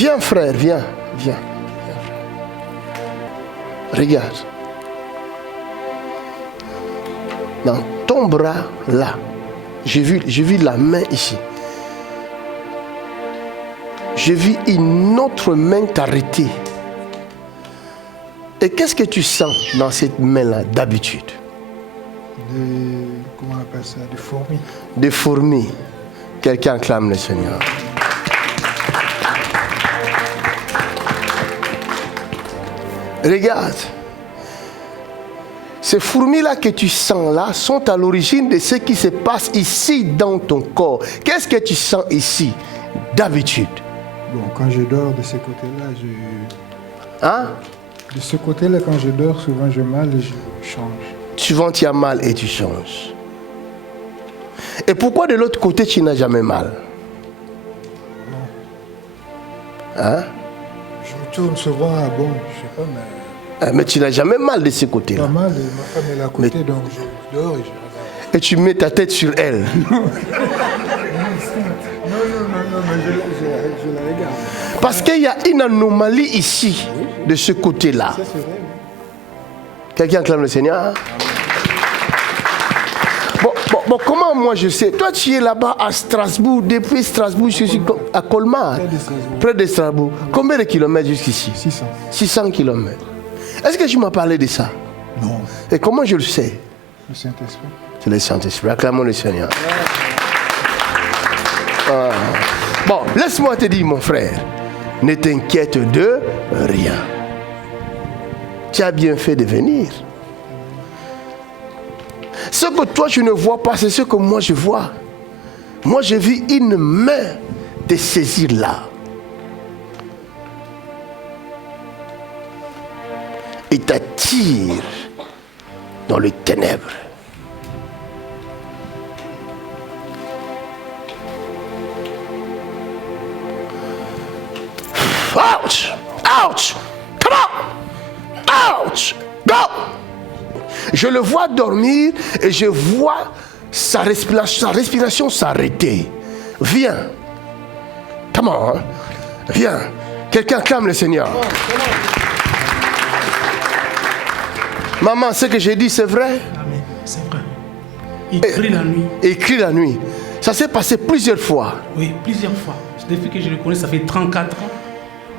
Viens frère, viens. Regarde. Dans ton bras, là, j'ai vu la main ici. J'ai vu une autre main t'arrêter. Et qu'est-ce que tu sens dans cette main-là d'habitude? Comment on appelle ça? Des fourmis. Des fourmis. Quelqu'un acclame le Seigneur. Regarde. Ces fourmis-là que tu sens là sont à l'origine de ce qui se passe ici dans ton corps. Qu'est-ce que tu sens ici d'habitude? Bon, quand je dors de ce côté-là, Hein? De ce côté-là, quand je dors, souvent j'ai mal et je change. Souvent tu as mal et tu changes. Et pourquoi de l'autre côté tu n'as jamais mal? Hein? Je me tourne souvent à bon, je sais pas, Mais tu n'as jamais mal de ce côté-là. pas mal, et ma femme est à côté, donc je dors et je regarde. Et tu mets ta tête sur elle. Non, mais je la regarde. Parce qu'il y a une anomalie ici, de ce côté-là. Ça, c'est vrai. Quelqu'un acclame le Seigneur? Bon, comment moi je sais? Toi, tu es là-bas à Strasbourg. Depuis Strasbourg, je suis à Colmar. Près de Strasbourg. Combien de kilomètres jusqu'ici? 600. 600 kilomètres. Est-ce que tu m'as parlé de ça? Non. Et comment je le sais? Le Saint-Esprit. C'est le Saint-Esprit. Acclamons le Seigneur. Ah. Bon, laisse-moi te dire, mon frère, ne t'inquiète de rien. Tu as bien fait de venir. Ce que toi tu ne vois pas, c'est ce que moi je vois. Moi j'ai vu une main te saisir là. Et t'attire dans les ténèbres. Ouch! Ouch! Come on! Ouch! Go! Je le vois dormir et je vois sa respiration s'arrêter. Viens. Come on. Viens. Quelqu'un clame le Seigneur. Maman, ce que j'ai dit, c'est vrai? Amen. C'est vrai. Il crie la nuit. Il crie la nuit. Ça s'est passé plusieurs fois. Oui, plusieurs fois. Depuis que je le connais, ça fait 34 ans.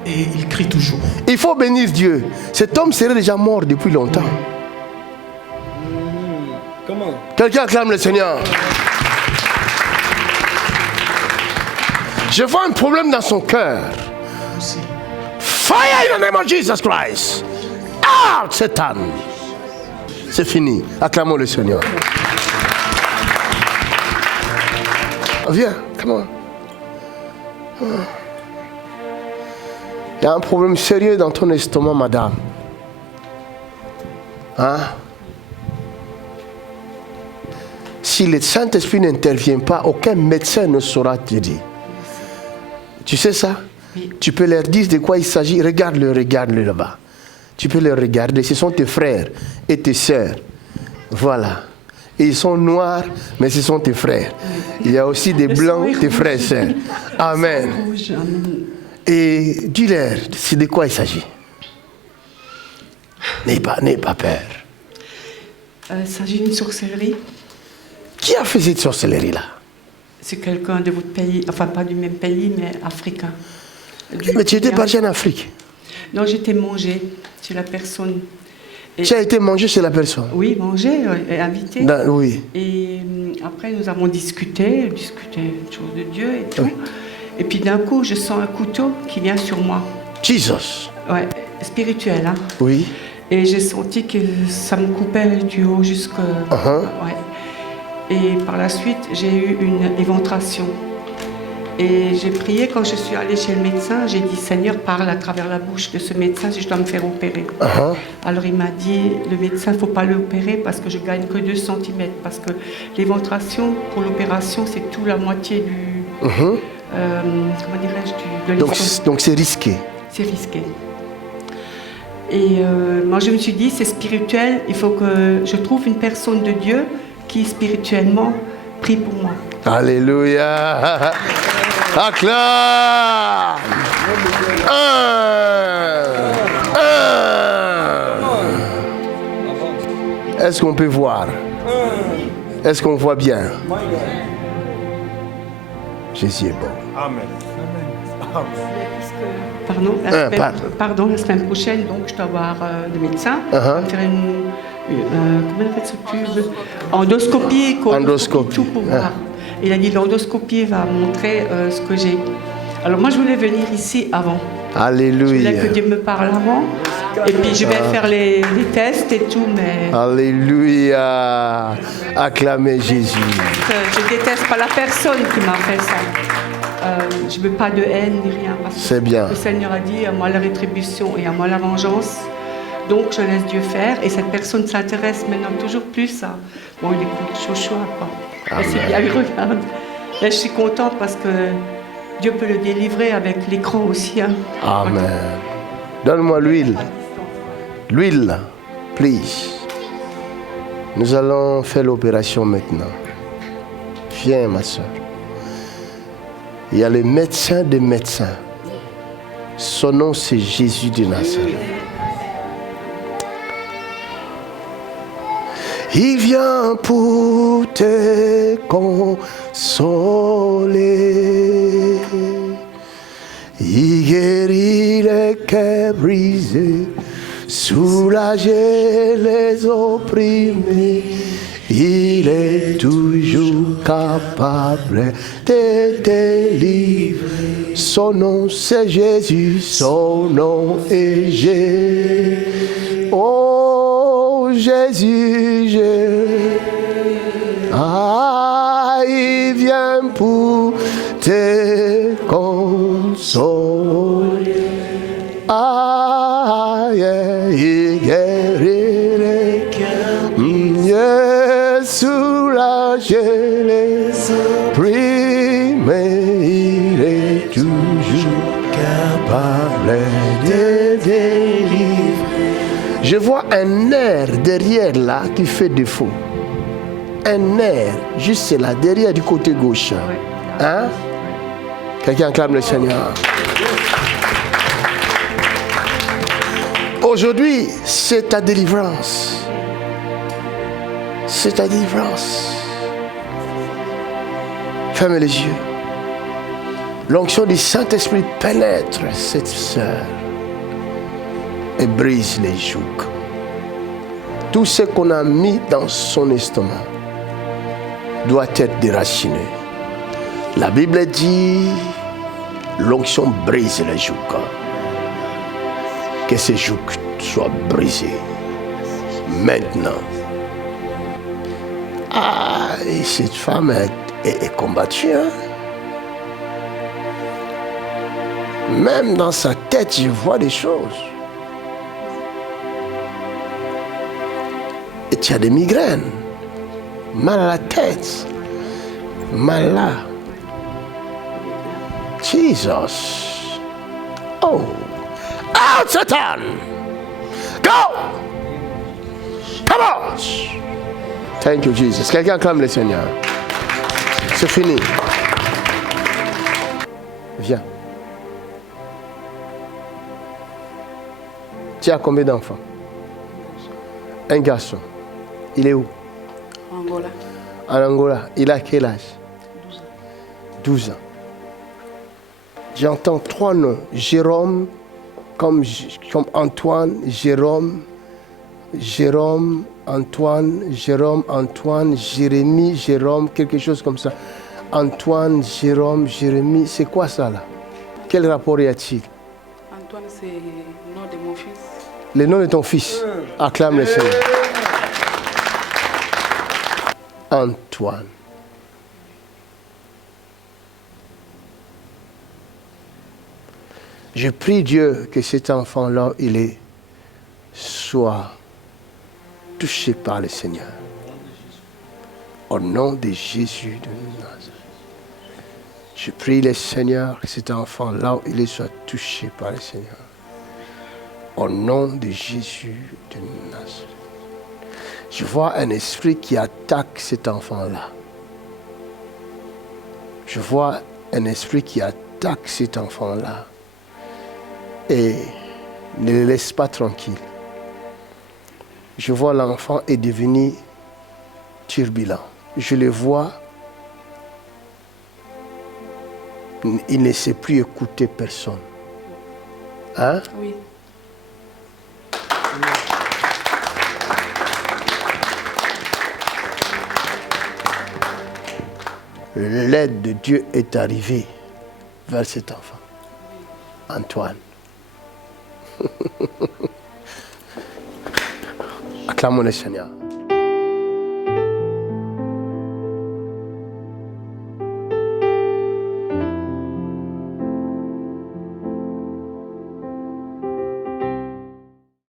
Et il crie toujours. Il faut bénir Dieu. Cet homme serait déjà mort depuis longtemps. Comment? Quelqu'un acclame le Seigneur. Je vois un problème dans son cœur. Aussi. Fire in the name of Jesus Christ. Out, Satan. C'est fini. Acclamons le Seigneur. Viens, come on. Il y a un problème sérieux dans ton estomac, madame. Hein? Si le Saint-Esprit n'intervient pas, aucun médecin ne saura te dire. Tu sais ça? Oui. Tu peux leur dire de quoi il s'agit. Regarde-le là-bas. Tu peux les regarder. Ce sont tes frères et tes sœurs. Voilà. Et ils sont noirs, mais ce sont tes frères. Il y a aussi des blancs, tes frères et sœurs. Amen. Rouge, amen. Et dis-leur, c'est de quoi il s'agit. N'aie pas peur. Il s'agit d'une sorcellerie. Qui a fait cette sorcellerie-là? C'est quelqu'un de votre pays, enfin pas du même pays, mais africain. Mais tu étais parti en Afrique. Non, j'étais mangée chez la personne. Et Tu as été mangé chez la personne. oui, mangée et invitée. Oui. Et après, nous avons discuté des choses de Dieu et tout. Oui. Et puis d'un coup, je sens un couteau qui vient sur moi. Jesus. Ouais, spirituel, hein. Oui. Et j'ai senti que ça me coupait du haut jusqu'à... Uh-huh. Ouais. Et par la suite, j'ai eu une éventration. Et j'ai prié quand je suis allée chez le médecin. J'ai dit, Seigneur, parle à travers la bouche de ce médecin si je dois me faire opérer. Uh-huh. Alors il m'a dit, le médecin, il ne faut pas l'opérer parce que je gagne que 2 cm. Parce que l'éventration, pour l'opération, c'est tout la moitié du... Uh-huh. comment dirais-je, de l'estomac. Donc c'est risqué. C'est risqué. Et moi, je me suis dit, c'est spirituel. Il faut que je trouve une personne de Dieu qui spirituellement prie pour moi. Alléluia. Acclame. Est-ce qu'on peut voir? Est-ce qu'on voit bien? Jésus est bon. Amen. Pardon, la semaine prochaine, donc je dois voir le médecin. Faire une comment on appelle ce tube? Endoscopie. Endoscopie. Tout pour voir. Il a dit l'endoscopie va montrer ce que j'ai. Alors moi je voulais venir ici avant. Alléluia. Je voulais que Dieu me parle avant. Et puis je vais faire les tests et tout, mais... Alléluia. Acclamez Jésus. Je déteste pas la personne qui m'a fait ça. Je ne veux pas de haine ni rien. C'est bien. Le Seigneur a dit, à moi la rétribution et à moi la vengeance. Donc je laisse Dieu faire. Et cette personne s'intéresse maintenant toujours plus à... Bon, il écoute Joshua, quoi. Et c'est bien, il regarde. Là, je suis contente parce que Dieu peut le délivrer avec l'écran aussi. Hein. Amen. Donne-moi l'huile. L'huile, please. Nous allons faire l'opération maintenant. Viens, ma soeur. Il y a le médecin des médecins. Son nom, c'est Jésus de Nazareth. Il vient pour te consoler. Il guérit les cœurs brisés, soulager les opprimés. Il est toujours capable de délivrer. Son nom c'est Jésus, son nom est Jésus. Oh Jésus, il vient pour te consoler. Il guérit les cœurs, soulager les opprimés. Il est toujours capable de délivrer. Je vois un nerf derrière là qui fait défaut. Un nerf juste là, derrière du côté gauche. Hein? Quelqu'un acclame le Seigneur. Aujourd'hui, c'est ta délivrance. C'est ta délivrance. Fermez les yeux. L'onction du Saint-Esprit pénètre cette sœur et brise les jougs. Tout ce qu'on a mis dans son estomac doit être déraciné. La Bible dit, l'onction brise les jougs. Que ces jougs soient brisés maintenant. Et cette femme est combattue. Hein? Même dans sa tête, je vois des choses. Et tu as des migraines, mal à la tête, mal là. Jesus. Oh. Out, Satan! Go! Come on! Thank you, Jesus. Quelqu'un acclame le Seigneur. C'est fini. Viens. Tu as combien d'enfants? Un garçon. Il est où? En Angola. En Angola. Il a quel âge? 12 ans. J'entends 3 noms. Jérôme, comme Antoine, Jérôme, Antoine, Jérémie, Jérôme, quelque chose comme ça. Antoine, Jérôme, Jérémie, c'est quoi ça là? Quel rapport y a-t-il? Antoine, c'est le nom de mon fils. Le nom de ton fils. Acclame le Seigneur. Antoine. Je prie Dieu que cet enfant-là, soit touché par le Seigneur. Au nom de Jésus de Nazareth. Je prie le Seigneur que cet enfant-là, soit touché par le Seigneur. Au nom de Jésus de Nazareth. Je vois un esprit qui attaque cet enfant-là. Je vois un esprit qui attaque cet enfant-là et ne le laisse pas tranquille. Je vois l'enfant est devenu turbulent. Je le vois, il ne sait plus écouter personne. Hein? Oui. L'aide de Dieu est arrivée vers cet enfant. Antoine. Acclamons le Seigneur.